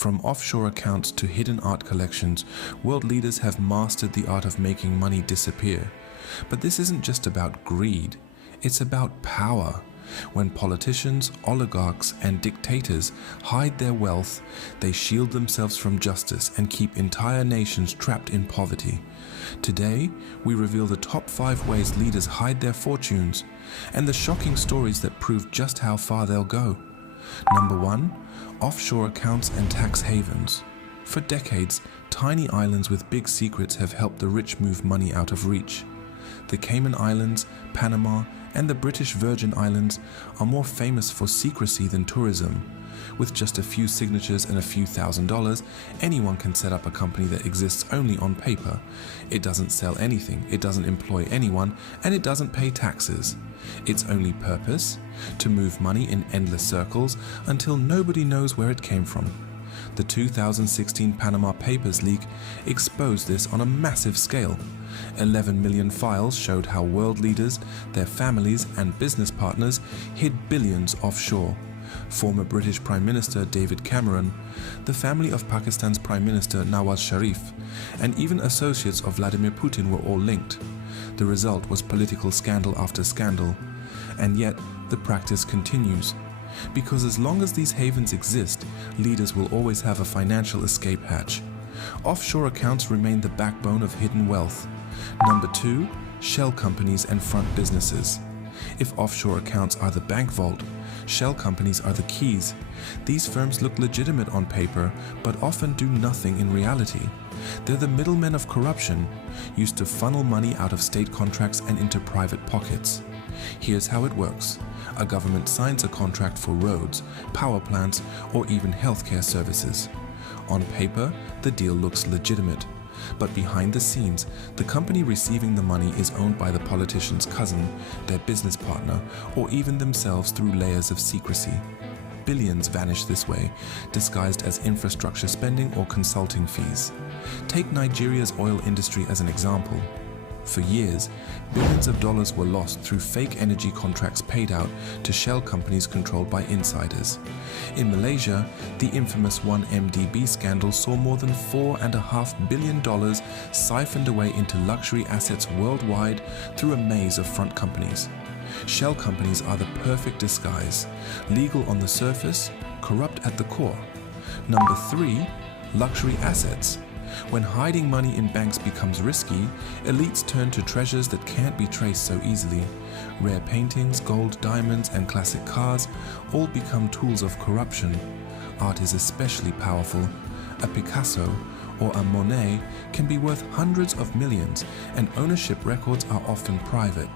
From offshore accounts to hidden art collections, world leaders have mastered the art of making money disappear. But this isn't just about greed, it's about power. When politicians, oligarchs, and dictators hide their wealth, they shield themselves from justice and keep entire nations trapped in poverty. Today, we reveal the top 5 ways leaders hide their fortunes and the shocking stories that prove just how far they'll go. Number 1. Offshore accounts and tax havens. For decades, tiny islands with big secrets have helped the rich move money out of reach. The Cayman Islands, Panama, and the British Virgin Islands are more famous for secrecy than tourism. With just a few signatures and a few $1,000s, anyone can set up a company that exists only on paper. It doesn't sell anything, it doesn't employ anyone, and it doesn't pay taxes. Its only purpose? To move money in endless circles until nobody knows where it came from. The 2016 Panama Papers leak exposed this on a massive scale. 11 million files showed how world leaders, their families, and business partners hid billions offshore. Former British Prime Minister David Cameron, the family of Pakistan's Prime Minister Nawaz Sharif, and even associates of Vladimir Putin were all linked. The result was political scandal after scandal. And yet, the practice continues. Because as long as these havens exist, leaders will always have a financial escape hatch. Offshore accounts remain the backbone of hidden wealth. Number 2. Shell companies and front businesses. If offshore accounts are the bank vault, shell companies are the keys. These firms look legitimate on paper, but often do nothing in reality. They're the middlemen of corruption, used to funnel money out of state contracts and into private pockets. Here's how it works. A government signs a contract for roads, power plants, or even healthcare services. On paper, the deal looks legitimate. But behind the scenes, the company receiving the money is owned by the politician's cousin, their business partner, or even themselves through layers of secrecy. Billions vanish this way, disguised as infrastructure spending or consulting fees. Take Nigeria's oil industry as an example. For years, billions of dollars were lost through fake energy contracts paid out to shell companies controlled by insiders. In Malaysia, the infamous 1MDB scandal saw more than $4.5 billion siphoned away into luxury assets worldwide through a maze of front companies. Shell companies are the perfect disguise, legal on the surface, corrupt at the core. Number 3. Luxury assets. When hiding money in banks becomes risky, elites turn to treasures that can't be traced so easily. Rare paintings, gold, diamonds, and classic cars all become tools of corruption. Art is especially powerful. A Picasso or a Monet can be worth hundreds of millions, and ownership records are often private.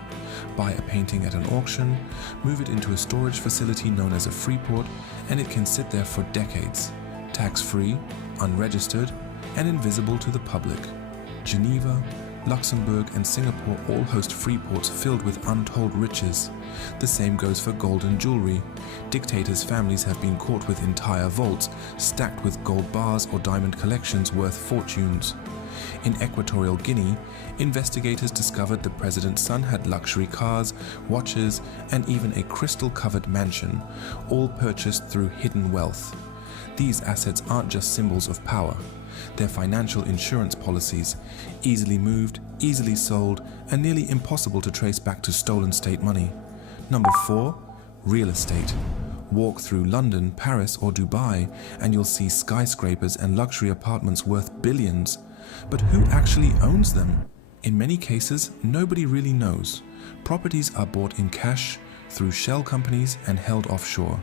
Buy a painting at an auction, move it into a storage facility known as a free port, and it can sit there for decades. Tax-free, unregistered, and invisible to the public. Geneva, Luxembourg, and Singapore all host free ports filled with untold riches. The same goes for gold and jewelry. Dictators' families have been caught with entire vaults, stacked with gold bars or diamond collections worth fortunes. In Equatorial Guinea, investigators discovered the president's son had luxury cars, watches, and even a crystal-covered mansion, all purchased through hidden wealth. These assets aren't just symbols of power. They're financial insurance policies, easily moved, easily sold, and nearly impossible to trace back to stolen state money. Number 4. Real estate. Walk through London, Paris, or Dubai, and you'll see skyscrapers and luxury apartments worth billions. But who actually owns them? In many cases, nobody really knows. Properties are bought in cash, through shell companies, and held offshore.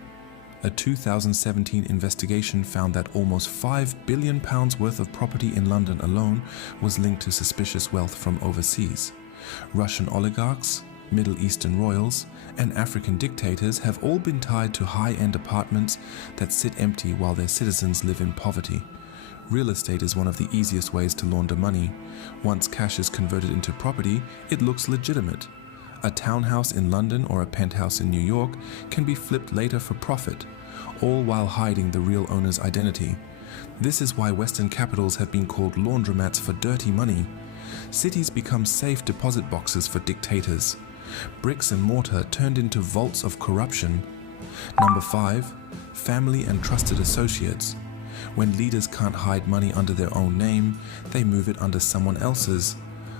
A 2017 investigation found that almost £5 billion worth of property in London alone was linked to suspicious wealth from overseas. Russian oligarchs, Middle Eastern royals, and African dictators have all been tied to high-end apartments that sit empty while their citizens live in poverty. Real estate is one of the easiest ways to launder money. Once cash is converted into property, it looks legitimate. A townhouse in London or a penthouse in New York can be flipped later for profit, all while hiding the real owner's identity. This is why Western capitals have been called laundromats for dirty money. Cities become safe deposit boxes for dictators. Bricks and mortar turned into vaults of corruption. Number 5. Family and trusted associates. When leaders can't hide money under their own name, they move it under someone else's.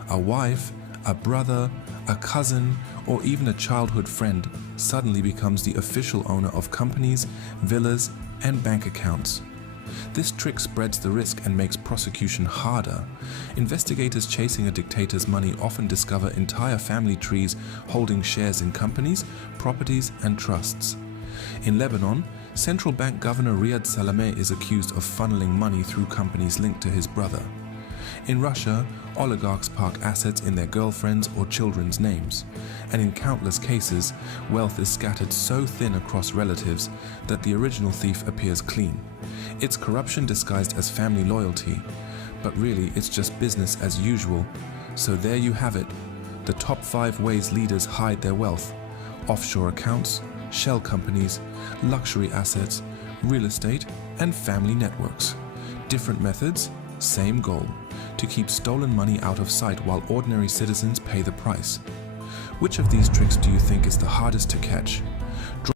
A wife, a brother, a cousin, or even a childhood friend suddenly becomes the official owner of companies, villas, and bank accounts. This trick spreads the risk and makes prosecution harder. Investigators chasing a dictator's money often discover entire family trees holding shares in companies, properties, and trusts. In Lebanon, central bank governor Riyad Salameh is accused of funneling money through companies linked to his brother. In Russia, oligarchs park assets in their girlfriends' or children's names, and in countless cases, wealth is scattered so thin across relatives that the original thief appears clean. It's corruption disguised as family loyalty, but really it's just business as usual. So there you have it, the top 5 ways leaders hide their wealth: offshore accounts, shell companies, luxury assets, real estate, and family networks. Different methods, same goal: to keep stolen money out of sight while ordinary citizens pay the price. Which of these tricks do you think is the hardest to catch? Drop